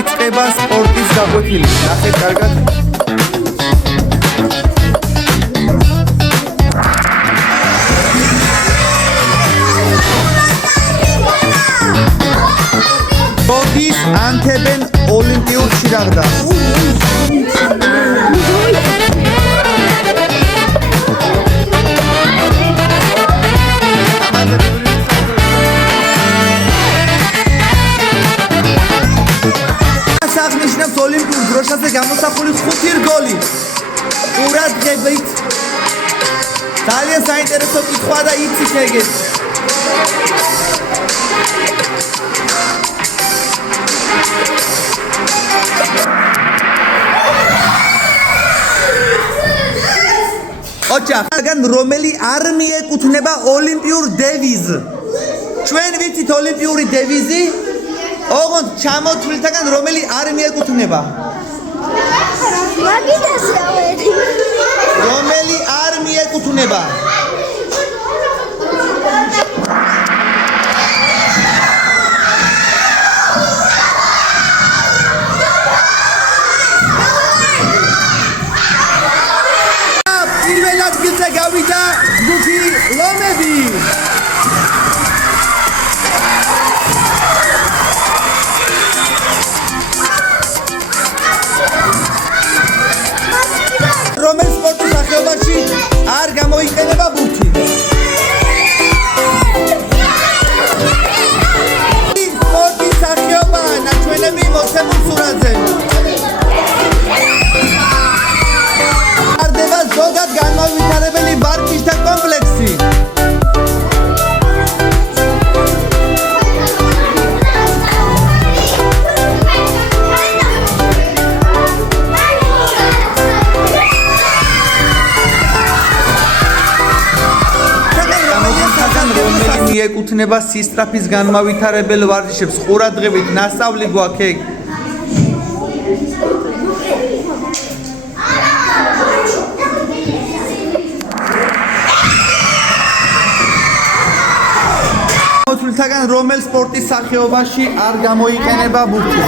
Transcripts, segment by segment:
იწყება სპორტის გაკვეთილი. ნახეთ კარგად. როდის ანთებენ ოლიმპიურ სილაღდას? აღნიშნავს ოლიმპიურ დროშაზე გამოსახული 5 რგოლი. ყურადღებით. ძალიან საინტერესო კითხვა და იცით ეგეთ. ოჯახგან რომელი არ მიეკუთვნება ოლიმპიურ დევიზს? ჩვენ ვიცით ოლიმპიური დევიზი? ოღონდ ჩამოთვლილთაგან რომელი არ მიეკუთვნება? რომელი არ მიეკუთვნება? პირველ ადგილზე გავიდა ჯგუფი ლომები. რომელ სპორტის სახეობაში არ გამოიყენება ბურთი? სპორტის სახეობაა ნაჩვენები მოცემულ სურათზე. ტარდება ზოგად განმავითარებელი ვარჯიშთა კომპლექსი. მიეკუთვნება სისწრაფის განმავითარებელ ვარჯიშებს. ყურადღებით, ნასწავლი გვაქვს ეგ. მოთვლითაგან რომელ სპორტის სახეობაში არ გამოიყენება ბურთი?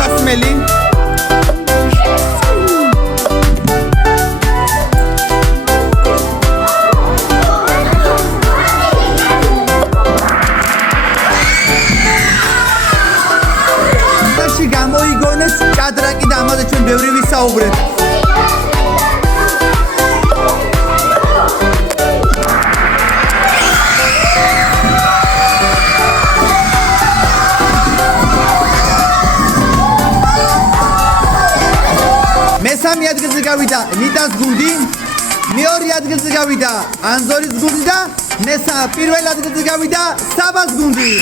სასმელი? გამოიგონეს ჭადრაკი და ამაზე ჩვენ ბევრი ვისაუბრეთ. მესამე ადგილზე გავიდა ნიტას გუნდი, მეორე ადგილზე გავიდა ანზორის გუნდი და პირველ ადგილზე გავიდა საბას გუნდი.